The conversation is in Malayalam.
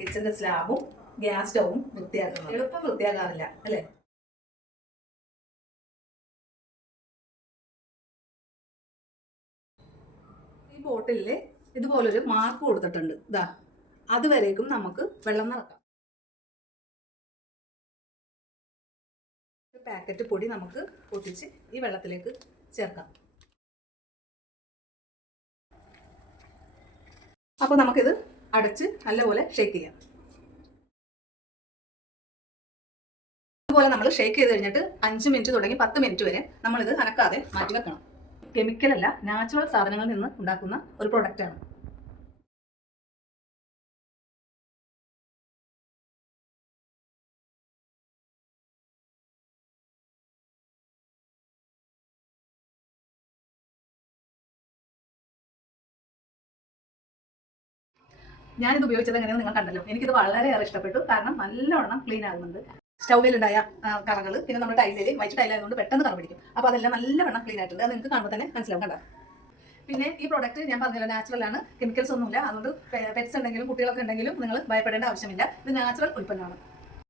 കിച്ചന്റെ സ്ലാബും ഗ്യാസ് സ്റ്റവും വൃത്തിയാക്കുന്നത്. എളുപ്പം വൃത്തിയാകാറില്ല അല്ലേ? ഈ ബോട്ടിലില് ഇതുപോലൊരു മാർക്ക് കൊടുത്തിട്ടുണ്ട്. ഇതാ, അതുവരേക്കും നമുക്ക് വെള്ളം നിറക്കാം. പാക്കറ്റ് പൊടി നമുക്ക് പൊട്ടിച്ച് ഈ വെള്ളത്തിലേക്ക് ചേർക്കാം. അപ്പോൾ നമുക്കിത് അടച്ച് നല്ലപോലെ ഷേക്ക് ചെയ്യാം. അതുപോലെ നമ്മൾ ഷേക്ക് ചെയ്ത് കഴിഞ്ഞിട്ട് 5 മിനിറ്റ് തുടങ്ങി 10 മിനിറ്റ് വരെ നമ്മളിത് അനക്കാതെ മാറ്റി വെക്കണം. കെമിക്കൽ അല്ല, നാച്ചുറൽ സാധനങ്ങളിൽ നിന്ന് ഉണ്ടാക്കുന്ന ഒരു പ്രൊഡക്റ്റാണ്. ഞാനിത് ഉപയോഗിച്ചത് എങ്ങനെയാണെന്ന് നിങ്ങൾ കണ്ടല്ലോ. എനിക്കിത് വളരെയേറെ ഇഷ്ടപ്പെട്ടു. കാരണം നല്ലവണ്ണം ക്ലീൻ ആകുന്നുണ്ട്. സ്റ്റൗവിലുണ്ടായ കറകൾ, പിന്നെ നമ്മുടെ ടൈലിൽ വൈറ്റ് ടൈലായതുകൊണ്ട് പെട്ടെന്ന് കറ പിടിക്കും. അപ്പോൾ അതെല്ലാം നല്ലവണ്ണം ക്ലീൻ ആയിട്ടുണ്ട്. അത് നിങ്ങൾക്ക് കാണുമ്പോൾ തന്നെ മനസ്സിലാവും. കണ്ടോ? പിന്നെ ഈ പ്രോഡക്റ്റ് ഞാൻ പറഞ്ഞല്ലോ, നാച്ചുറൽ ആണ്, കെമിക്കൽസ് ഒന്നുമില്ല. അതുകൊണ്ട് പെറ്റ്സ് ഉണ്ടെങ്കിലും കുട്ടികളൊക്കെ ഉണ്ടെങ്കിലും നിങ്ങൾ ഭയപ്പെടേണ്ട ആവശ്യമില്ല. ഇത് നാച്ചുറൽ ഉൽപ്പന്നമാണ്.